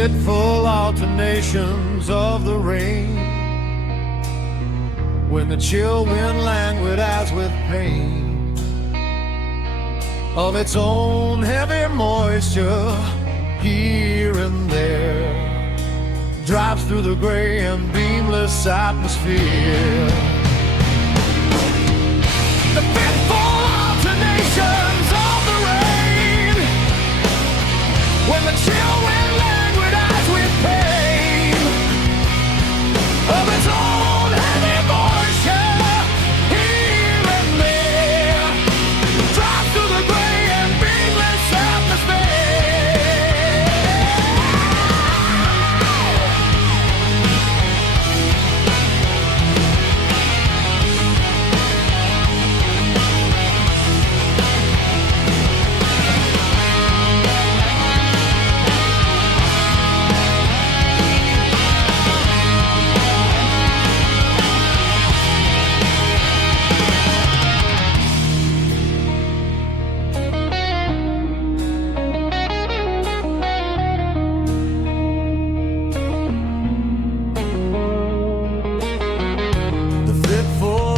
fitful alternations of the rain, when the chill wind languid as with pain of its own heavy moisture, here and there drives through the gray and beamless atmosphere. The fitful alternations of the rain, when the chill wind languid as with pain of its own heavy moisture, here and there drives through the gray and beamless atmosphere.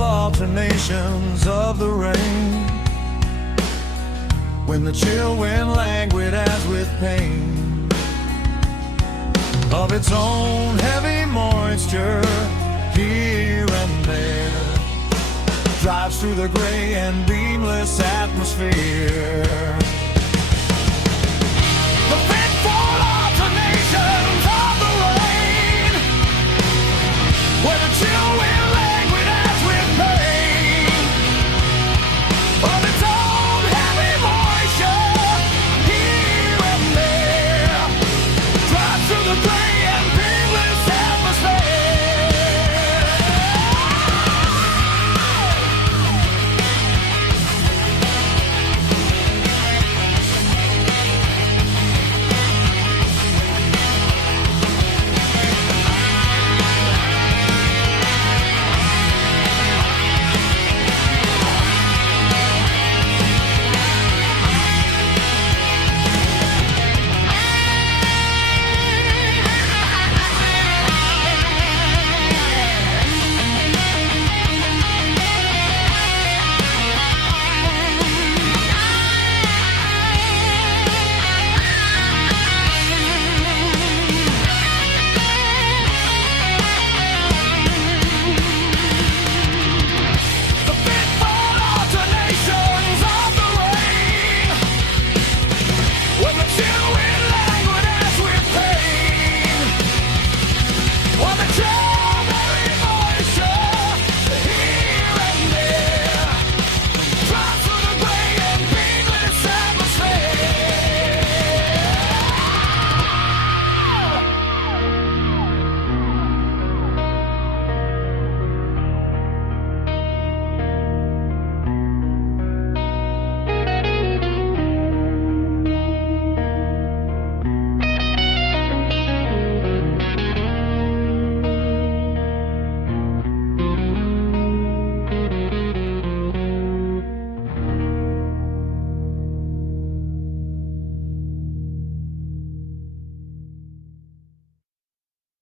Alternations of the rain, when the chill wind languid as with pain of its own heavy moisture, here and there drives through the gray and beamless atmosphere.